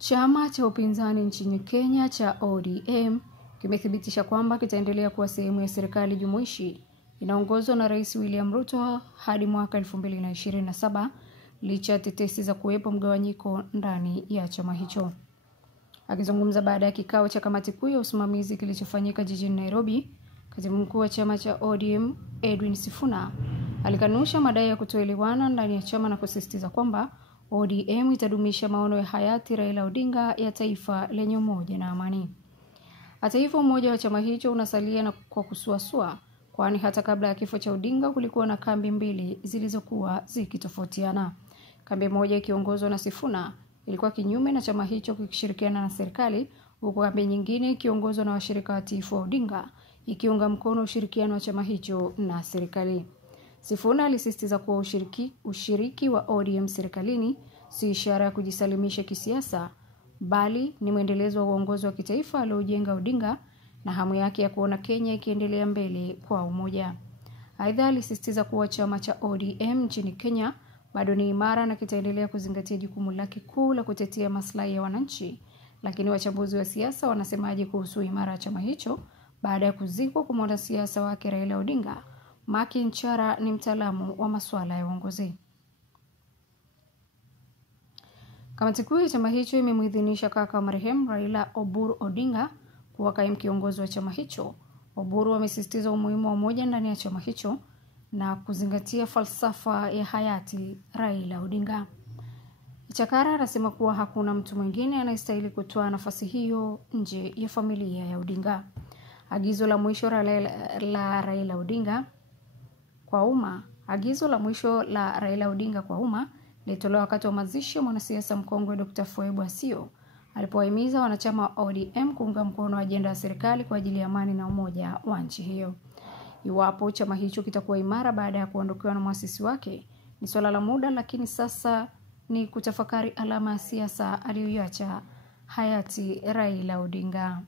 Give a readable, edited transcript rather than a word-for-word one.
Chama cha upinzani nchini Kenya cha ODM kimethibitisha kwamba kitaendelea kuwa sehemu ya serikali jumuishi inaongozwa na Rais William Ruto hadi mwaka 2027 licha ya tetesi za kuwepo mgawanyiko ndani ya chama hicho. Akizungumza baada ya kikao cha kamati kuu ya usimamizi kilichofanyika jijini Nairobi, katibu mkuu wa chama cha ODM Edwin Sifuna alikanusha madai ya kutoelewana ndani ya chama na kusisitiza kwamba ODM itadumisha maono ya hayati Raila Odinga ya taifa lenye umoja na amani. Hata hivyo, umoja wa chama hicho unasalia na kwa kusuasua, kwani hata kabla ya kifo cha Odinga kulikuwa na kambi mbili zilizokuwa zikitofautiana. Kambi moja ikiongozwa na Sifuna ilikuwa kinyume na chama hicho kikishirikiana na serikali, huku kambi nyingine ikiongozwa na washirika watiifu wa Odinga ikiunga mkono ushirikiano wa chama hicho na serikali. Sifuna alisisitiza kuwa ushiriki wa ODM serikalini si ishara ya kujisalimisha kisiasa, bali ni mwendelezo wa uongozi wa kitaifa aliojenga Odinga na hamu yake ya kuona Kenya ikiendelea mbele kwa umoja. Aidha, alisisitiza kuwa chama cha ODM nchini Kenya bado ni imara na kitaendelea kuzingatia jukumu lake kuu la kutetea maslahi ya wananchi. Lakini wachambuzi wa siasa wanasemaje kuhusu imara ya chama hicho baada ya kuzikwa kwa mwanasiasa wake Raila Odinga? Maki Nchara ni mtaalamu wa masuala ya uongozi. Kamati kuu ya chama hicho imemuidhinisha kaka wa marehemu Raila, Oburu Odinga, kuwa kaimu kiongozi wa chama hicho. Oburu amesisitiza umuhimu wa umoja ndani ya chama hicho na kuzingatia falsafa ya hayati Raila Odinga. Chakara anasema kuwa hakuna mtu mwingine anayestahili kutoa nafasi hiyo nje ya familia ya Odinga. Agizo la mwisho la Raila Odinga kwa umma lilitolewa wakati wa mazishi ya mwanasiasa mkongwe Dr. Foibu Asio alipowahimiza wanachama wa ODM kuunga mkono ajenda ya serikali kwa ajili ya amani na umoja wa nchi hiyo. Iwapo chama hicho kitakuwa imara baada ya kuondokewa na muasisi wake ni swala la muda, lakini sasa ni kutafakari alama ya siasa aliyoiacha hayati Raila Odinga.